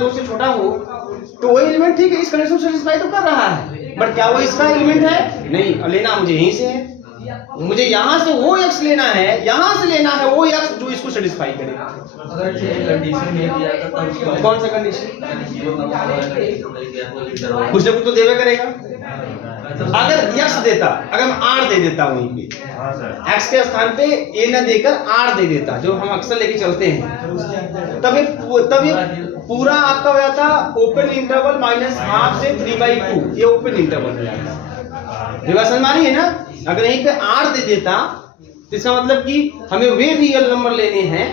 2 से छोटा हो तो वही एलिमेंट ठीक है, इस कंडीशन को सेटिस्फाई तो कर रहा है, बट क्या वो इसका एलिमेंट है? नहीं, लेना मुझे यहीं से है, मुझे यहाँ से वो x लेना है, यहाँ से लेना है वो x जो इसको सेटिस्फाई करे। अगर कंडीशन नहीं दिया तो कौन सा कंडीशन? कुछ ना कुछ तो देवे करेगा। अगर x देता, अगर मैं r दे देता वहीं पे, x के स्थान पे a न देकर r दे देता, जो हम अक्सर लेके चलते हैं, तभी पूरा आपका हो जाता ओपन इंटरवल -½ से 3/2, ये ओपन इंटरवल हो जाता। ये बात समझ में आ रही है ना? अगर यहीं पे r दे देता तो इसका मतलब कि हमें वे रियल नंबर लेने हैं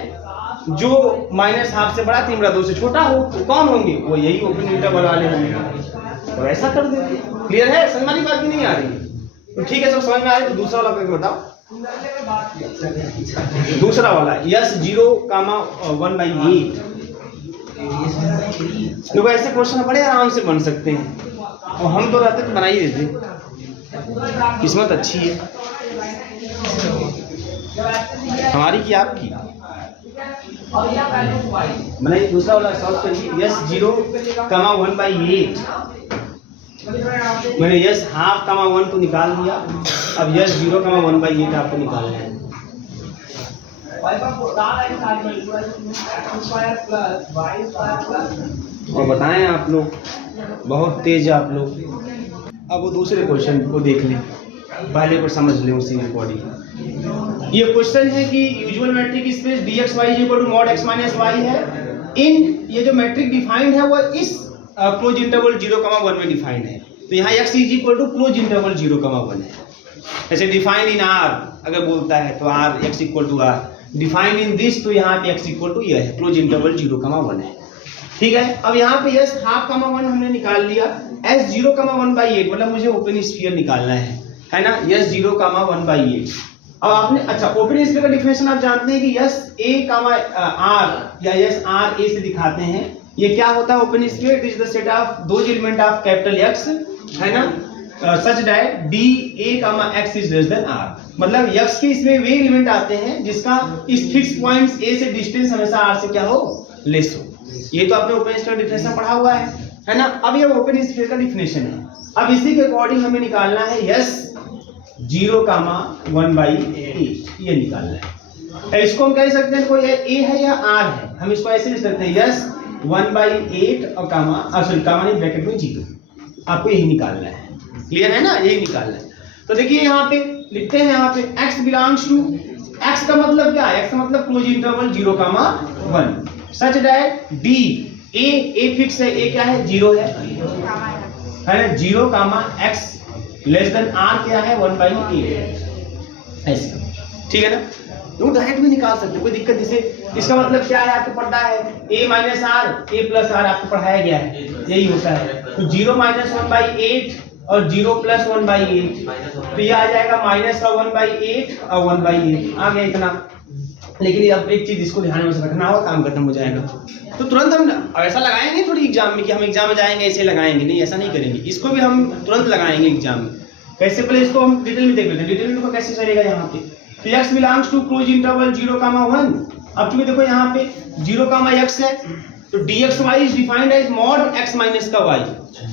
जो -½ से बड़ा 3/2 से छोटा हो, तो कौन होंगे? वो यही ओपन इंटरवल वाले होंगे। तो ऐसा कर देते। क्लियर है? समझ में बात की नहीं आ रही? तो ठीक है, सब समझ में आ रही है। तो दूसरा वाला करके बताओ। दूसरा वाला S0, 1/8। देखो ऐसे क्वेश्चन बड़े आराम से बन सकते हैं, और हम तो रहते तो बना ही देते। किस्मत अच्छी है हमारी कि आपकी। बनाइए दूसरा वाला सॉल्व करिए। S0, 1/8। मैंने S½ 1 को निकाल दिया, अब S0, 1/8 आपको निकालना है। और बताएं आप लोग, बहुत तेज आप लोग। अब वो दूसरे क्वेश्चन को देख लें, पहले को समझ लें उसी अकॉर्डिंग। ये क्वेश्चन है कि usual matric space dxy = mod x - y है। इन ये जो मैट्रिक डिफाइंड है वो इस क्लोज इंटरवल 0, 1 में डिफाइंड है। तो यहाँ x = क्लोज इंटरवल 0, 1 है। ऐसे डिफाइंड इन r अगर बोलता है तो r x = r, defined in this तो यहाँ पे x = यह है, क्लोज इंटरवल 0, 1 है। ठीक है, अब यहाँ पे S½ 1 हमने निकाल लिया। S0, 1/8 मतलब मुझे ओपन स्फीयर निकालना है ना? S0, 1/8। अब आपने अच्छा ओपन स्फीयर का डिफिनेशन आप जानते हैं कि SA, R या SRA से दिखाते हैं। ये क्या होता है open sphere? It is the set of those element of capital X, है ना, such that DA, X is less then R। मतलब X के इसमें वे एलिमेंट आते हैं जिसका इस फिक्स पॉइंट A से डिस्टेंस हमेशा R से क्या हो? लेस हो। ये तो आपने ओपन स्फीयर डिफिनेशन पढ़ा हुआ है ना? अब ये ओपन स्फीयर का डिफिनेशन है। अब इसी के अकॉर्डिंग हमें निकालना है S0, 1/8, ये निकालना है। इसको हम कह सकते हैं कोई A है या R है, हम इसको ऐसे लिख सकते हैं S1/8 और कामा नहीं ब्रैकेट में 0। आपको यही निकालना है। क्लियर है ना? यही निकालना है। तो देखिए यहाँ पे लिखते हैं, यहाँ पे x बिलोंग्स टू, x का मतलब क्या है? x का मतलब close interval 0, 1 such that D A fix है, A क्या है? 0 है ना? 0, x लेस देन R क्या है? 1/8। ऐसे ठीक है ना? तो डायरेक्ट भी निकाल सकते, कोई दिक्कत। जैसे इसका मतलब क्या है आपको पता है? A - R, A + R आपको पढ़ाया गया है, यही होता है। तो 0 - 1/8 और 0 + 1/8, तो ये आ जाएगा -1/8 और 1/8 आ गया इतना। लेकिन अब एक चीज इसको ध्यान में रखना होगा, काम खत्म हो जाएगा तो तुरंत हम ऐसा लगाएंगे नहीं थोड़ी एग्जाम में कि हम एग्जाम में जाएंगे ऐसे लगाएंगे, नहीं, ऐसा नहीं करेंगे। इसको भी हम तुरंत लगाएंगे एग्जाम में। कैसे? पहले इसको हम डिटेल में देख लेते हैं। डिटेल में कैसे चलेगा यहाँ पे? तो x belongs to close interval 0, 1। अब चूंकि देखो यहाँ पे 0, x है, तो dxy is defined as mod x - का y,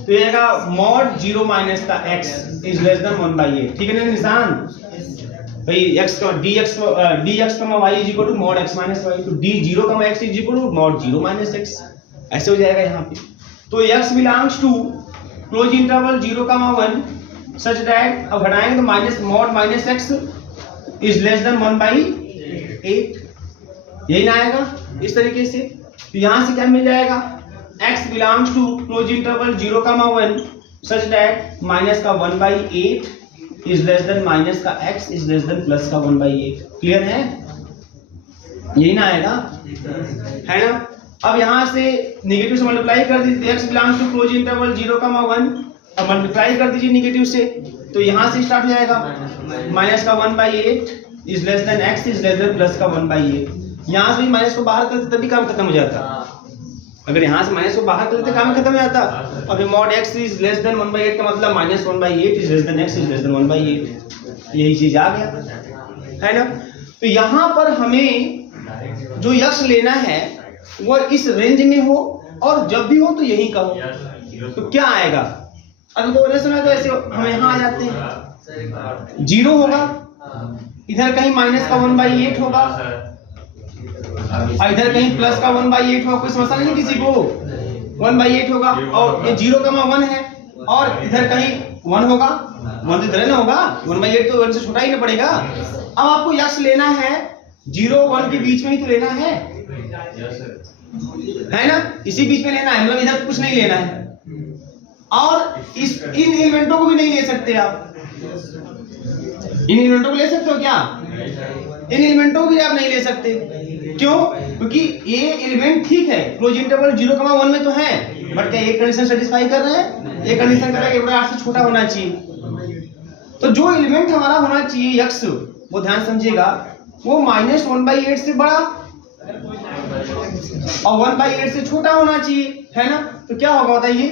तो ये आएगा mod 0 - का x इज लेस देन 1/8। ठीक है ना निशान भाई? x का dx y is equal to mod x - y, तो d0, x is equal to mod 0 - x, ऐसे हो जाएगा यहाँ पे। तो x belongs to close interval 0, 1 such that, अब घटाएंगे तो mod -x is less than 1/8, यही ना आएगा इस तरीके से। तो यहाँ से क्या मिल जाएगा? x belongs to close interval 0, 1 such that minus का 1/8 इज लेस देन माइनस का x is less than plus का 1/8। क्लियर है? यही ना आएगा, है ना? अब यहाँ से नेगेटिव से मल्टीप्लाई कर दीजिए, x belongs to close interval 0, 1, अब मल्टीप्लाई कर दीजिए नेगेटिव से, तो यहाँ से स्टार्ट हो जाएगा माइनस का 1/8 is less than x is less than plus का 1/8। यहाँ से भी माइनस को बाहर करते तभी काम खत्म हो जाता। अगर यहाँ से माइनस को बाहर करते काम खत्म हो जाता। अभी mod x is less than 1/8 का मतलब -1/8 is less than x is less than 1/8, यही चीज आ गया, है ना? तो यहाँ पर हमें जो x लेना है वो इस रेंज में हो और जब भी हो तो यही कहो, तो क्या आएगा? अगर तो बोले सुना तो ऐसे हम यहाँ आ जाते हैं, 0 होगा, इधर कहीं माइनस का 1/8 होगा, और इधर कहीं प्लस का 1/8 होगा, कोई समस्या नहीं किसी को, 1/8 होगा, और ये 0,1 है, और इधर कहीं 1 होगा, 1 तो इधर ना होगा, 1/8 तो 1 से छोटा ही ना पड़ेगा। अब आपको यक्ष लेना है 0 1 के बीच में ही तो लेना है ना, इसी बीच में लेना है, मतलब इधर कुछ नहीं लेना है, और इन एलिमेंटों को भी नहीं ले सकते आप। इन एलिमेंटों को ले सकते हो क्या? इन एलिमेंटों को भी आप नहीं ले सकते। क्यों? क्योंकि ये एलिमेंट ठीक है क्लोज इंटरवल 0,1 में तो है, बट क्या ये कंडीशन सेटिस्फाई कर रहे हैं? ये कंडीशन कर रहा है कि 8 से छोटा होना चाहिए। तो जो एलिमेंट हमारा होना चाहिए यक्ष, वो ध्यान समझिएगा, वो -1/8 से बड़ा और 1/8 से छोटा होना चाहिए, है ना? तो क्या होगा बताइए?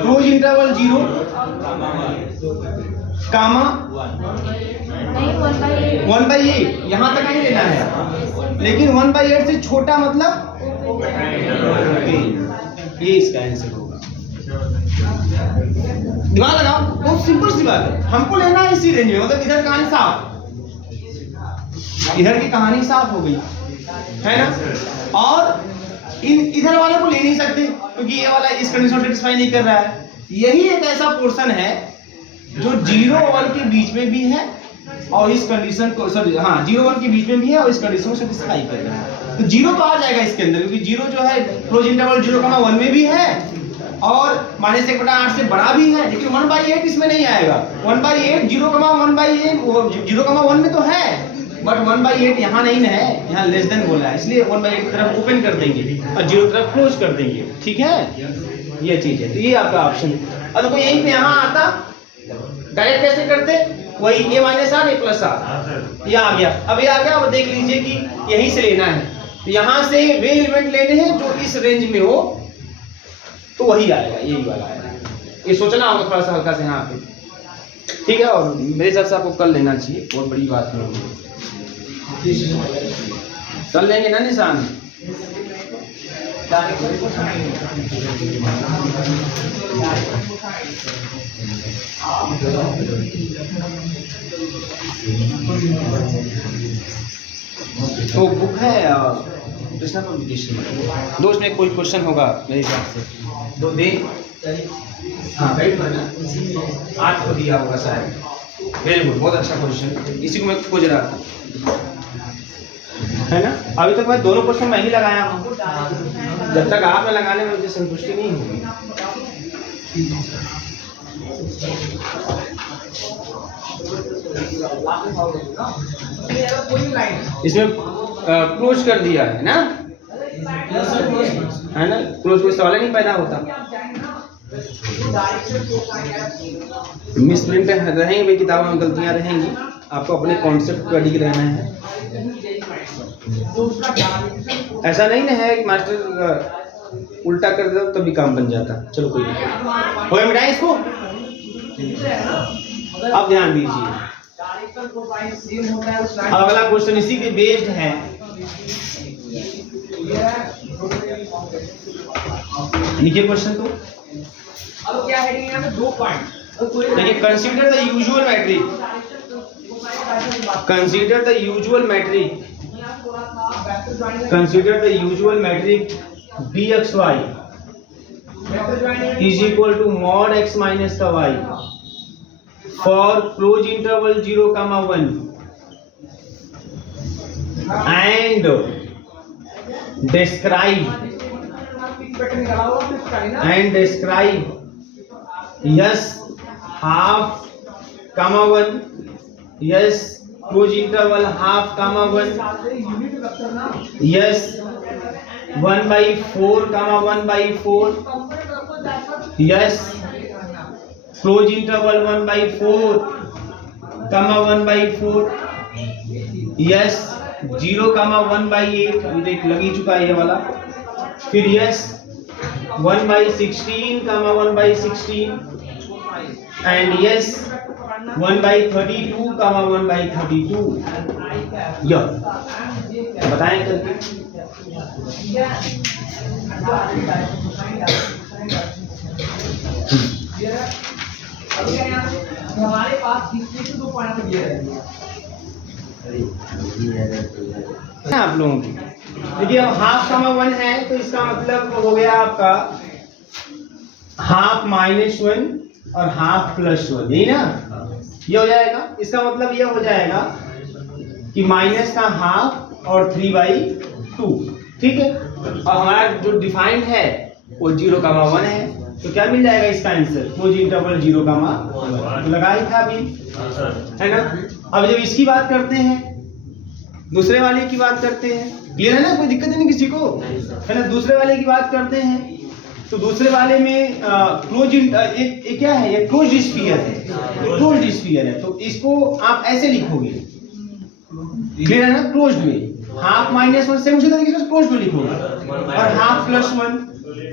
क्लोज इंटरवल 0, कामा 1/8, यहां तक नहीं लेना है, लेकिन 1/8 से छोटा मतलब ये इसका आंसर होगा। दिमाग लगाओ, बहुत सिंपल सी बात है, हमको लेना है इसी रेंज में, मतलब इधर कहानी साफ, इधर की कहानी साफ हो गई, है ना? और इधर वाले को ले नहीं सकते क्योंकि ये वाला इस कंडीशन को सेटिस्फाई नहीं कर रहा है। यही एक ऐसा पोर्शन है जो 0 और 1 के बीच में भी है और इस कंडीशन को 0 1 के बीच में भी है और इस कंडीशन को सेटिस्फाई कर रहा है। तो 0 तो आ जाएगा इसके अंदर, क्योंकि 0 जो है क्लोज इंटरवल 0,1 में भी है और -1/8 से बड़ा भी है, लेकिन 1/8 इसमें नहीं आएगा। 1/8 0,1 में तो है, बट 1/8 यहाँ नहीं है, यहाँ लेस देन बोला है, इसलिए 1/8 की तरफ ओपन कर देंगे और 0 की तरफ क्लोज कर देंगे। ठीक है, ये चीज है। तो ये आपका ऑप्शन है। अब देखो यहीं पे यहाँ आता, डायरेक्ट कैसे करते? वही a - r a + r, ये आ गया। अब ये आ गया, अब देख लीजिए कि यहीं से लेना है, तो यहाँ से वे एलिमेंट लेने हैं जो इस रेंज में हो, तो वही आएगा, यही वाला आएगा। ये सोचना होगा थोड़ा सा हल्का से यहाँ पे, ठीक है। और मेरे हिसाब से आपको कर लेना चाहिए, बहुत बड़ी बात नहीं होगी, कर लेंगे ना निशान। तो बुक है कृष्णा पब्लिकेशन, दो इसमें कोई क्वेश्चन होगा मेरे हिसाब से, दो दे। हाँ, 8 को दिया होगा शायद। वेरी गुड, बहुत अच्छा क्वेश्चन, इसी को मैं खोज रहा था, है ना? अभी तक मैं दोनों क्वेश्चन मैं ही लगाया हूँ, जब तक आप लगाने में मुझे संतुष्टि नहीं होगी। इसमें क्लोज कर दिया है ना, है ना? क्लोज कोई सवाल नहीं पैदा होता। मिसप्रिंट रहेंगे भाई, किताबों में गलतियां रहेंगी, आपको अपने कॉन्सेप्ट पर अडिग रहना है। ऐसा नहीं ना है कि मास्टर उल्टा कर दो तभी काम बन जाता। चलो कोई नहीं, हो मिटाएं इसको। अब ध्यान दीजिए, अब अगला क्वेश्चन इसी पे बेस्ड है। लिखिए क्वेश्चन को। अब क्या है यहाँ पे 2 पॉइंट। देखिए, consider the usual metric, consider the usual metric, consider the usual metric bxy is equal to mod x minus का y for close interval 0,1 and describe yes half comma 1, yes close interval half comma 1, yes 1/4 comma 1/4, yes close interval 1/4 comma 1/4, yes 0 comma 1/8, ये देख लगी चुका है ये वाला। फिर yes 1/16 comma 1/16 and yes 1/32 comma 1/32। यह बताएं करके। अब क्या है हमारे पास किसके तो 2 पॉइंट दिए रहेंगे आप लोगों की देखिए अब हाफ कमा 1 है तो इसका मतलब हो गया आपका हाफ -1 और हाफ +1, यही ना? ये हो जाएगा, इसका मतलब ये हो जाएगा कि माइनस का हाफ और 3/2, ठीक है। और हमारा जो डिफाइंड है वो 0,1 है, तो क्या मिल जाएगा इसका आंसर? क्लोज इंटरवल 0,1 तो लगा ही था अभी, है ना? अब जब इसकी बात करते हैं, दूसरे वाले की बात करते हैं, क्लियर है ना? कोई दिक्कत नहीं किसी को, है ना? दूसरे वाले की बात करते हैं तो दूसरे वाले में क्लोज एक क्या है, ये क्लोज्ड स्फीयर है, ये क्लोज्ड स्फीयर है, तो इसको आप ऐसे लिखोगे, क्लियर है ना? क्लोज्ड में हाफ -1 सेम उसी तरीके से क्लोज्ड में लिखोगे, और हाफ +1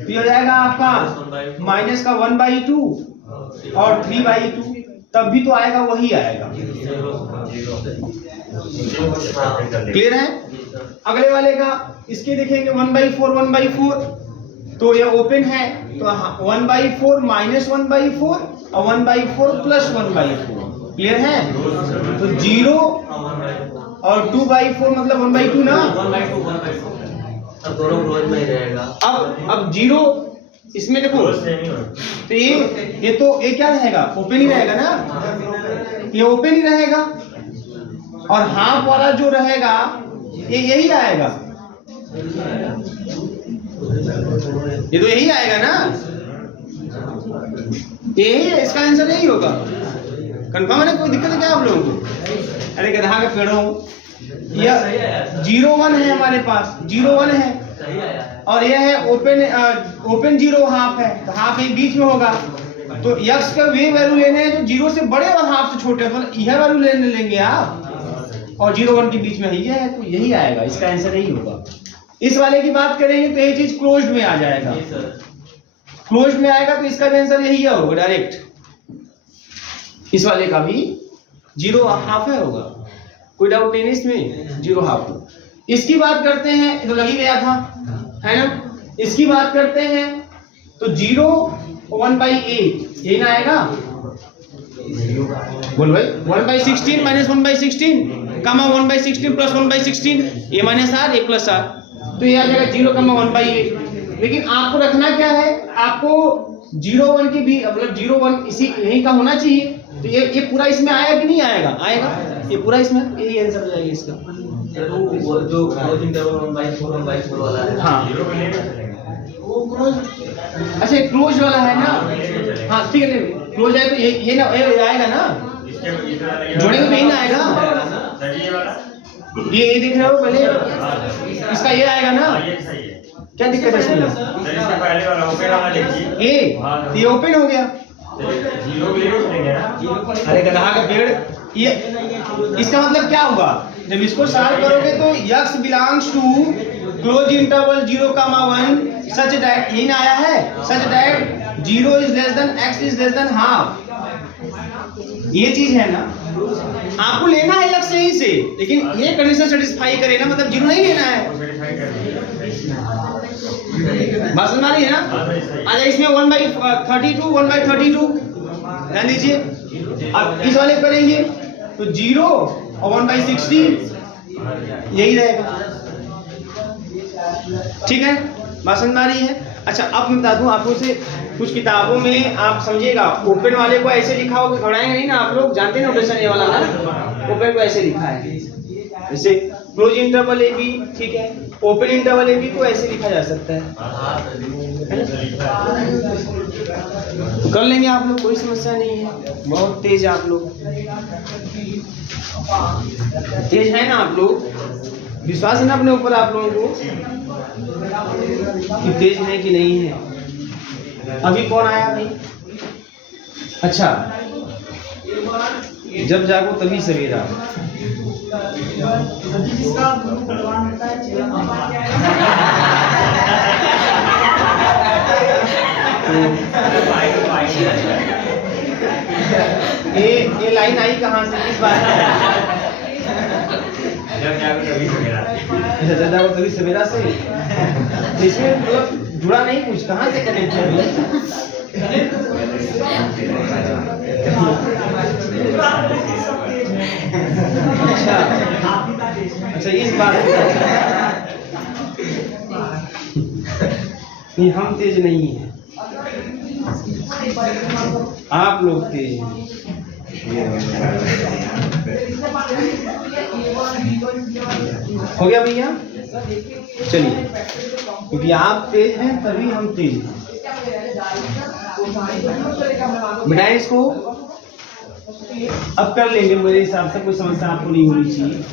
तो ये हो जाएगा आपका माइनस का 1/2 और 3/2, तब भी तो आएगा वही आएगा, क्लियर है? अगले वाले का इसके देखेंगे 1/4 तो ये ओपन है, तो 1/4 -1/4 और 1/4 +1/4, क्लियर है? तो 0 और 2/4 मतलब 1/2 ना, अब दोनों क्लोज में ही रहेगा। अब 0 इसमें देखो तो ये तो ये क्या रहेगा, ओपन ही रहेगा ना, ये ओपन ही रहेगा, और हाफ वाला जो रहेगा ये यही आएगा, ये तो यही आएगा ना, यही है, इसका आंसर यही होगा। कंफर्म है ना? कोई दिक्कत है क्या आप लोगों को? अरे गधा का पेड़ हूं, यह 0,1 है हमारे पास, 0,1 है, और यह है ओपन 0 हाफ है, तो हाफ एक बीच में होगा, तो यक्स का वे वैल्यू लेने हैं जो 0 से बड़े और हाफ से छोटे, तो यह वैल्यू लेंगे आप, और 0,1 के बीच में है, ये है, तो यही आएगा, इसका आंसर यही होगा। इस वाले की बात करेंगे तो ये चीज क्लोज्ड में आ जाएगा, क्लोज्ड में आएगा, तो इसका भी आंसर यही होगा डायरेक्ट, इस वाले का भी 0 हाफ है होगा, कोई डाउट नहीं इसमें, 0 हाफ। इसकी बात करते हैं तो लग ही गया था, है ना? इसकी बात करते हैं तो 0 1/8 यही ना आएगा, बोल भाई 1/16 -1/16 कमा 1/16 + 1/16, ये -r ये +r, तो ये आ जाएगा 0,1/8। लेकिन आपको रखना क्या है, आपको 0,1 के भी मतलब 0,1 इसी यही का होना चाहिए, तो ये पूरा इसमें आएगा कि नहीं आएगा? आएगा, ये पूरा इसमें, यही आंसर हो जाएगा इसका। वो जो क्लोज इंटरवल 1/4 वाला है, हाँ अच्छा क्लोज वाला है ना, हाँ ठीक है, क्लोज है तो ये ना ये आएगा ना, जोड़ेंगे तो यही ना आएगा, ये देख रहे हो पहले, इसका ये आएगा ना, क्या दिक्कत है इसमें? पहले वाला ओपन वाला देखिए, ये ओपन हो गया, 0 के लिए उठेंगे ना, अरे गधा का पेड़, ये इसका मतलब क्या हुआ, जब इसको सॉल्व करोगे तो x belongs to close interval 0,1 such that, यही ना आया है, such that 0 is less than x is less than half, ये चीज है ना, आपको लेना है x यहीं से, लेकिन ये कंडीशन सेटिस्फाई करे ना, मतलब 0 नहीं लेना है, बात समझ आ रही है ना? अच्छा इसमें 1/32 1/32 ध्यान दीजिए, अब इस वाले करेंगे तो 0 और 1/16 यही रहेगा, ठीक है? बात समझ आ रही है? अच्छा अब मैं बता दूं आपको से, कुछ किताबों में आप समझिएगा ओपन वाले को ऐसे लिखा होगा, घबराएंगे नहीं ना आप लोग, जानते हैं नोटेशन ये वाला ना, ओपन को ऐसे लिखा है, जैसे क्लोज इंटरवल ए बी, ठीक है, ओपन इंटरवल ए बी को ऐसे लिखा जा सकता है तो कर लेंगे आप लोग, कोई समस्या नहीं है, बहुत तेज आप लोग, तेज है ना आप लोग, विश्वास है ना अपने ऊपर आप लोगों को कि तेज है कि नहीं है। अभी कौन आया भाई? अच्छा जब जागो तभी सवेरा, ये लाइन आई कहाँ से, किस बात में? जब जागो तभी सवेरा, जब जागो तभी सवेरा से, इसमें मतलब जुड़ा नहीं कुछ, कहाँ से कनेक्ट कर अच्छा अच्छा, इस बात नहीं, हम तेज नहीं हैं, आप लोग तेज हैं। हो गया भैया? चलिए, क्योंकि आप तेज हैं तभी हम तेज हैं। मिटाएं इसको, अब कर लेंगे। मेरे हिसाब से कोई समस्या आपको नहीं होनी चाहिए,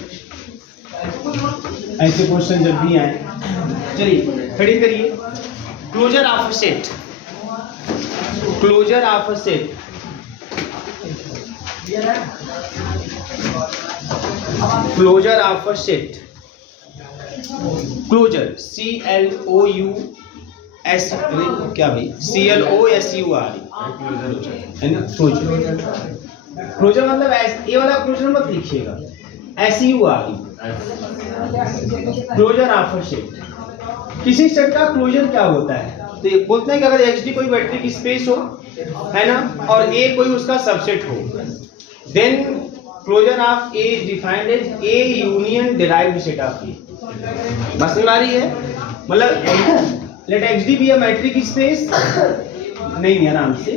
ऐसे क्वेश्चन जब भी आए। चलिए खड़ी करिए। Closure of set, closure of set, closure of set, closure CLOUS, क्या भाई, CLOSUR है ना, क्लोजर। क्लोजर मतलब ये वाला क्लोजर मत लिखिएगा, SUR, क्लोजर ऑफ सेट। किसी सेट का क्लोजर क्या होता है, तो ये बोलते हैं कि अगर HD कोई मैट्रिक स्पेस हो, है ना, और A कोई उसका सबसेट हो, then closure of A is defined as A union derived set of A। बस में आ रही है, मतलब let XD be a metric space, नहीं आराम से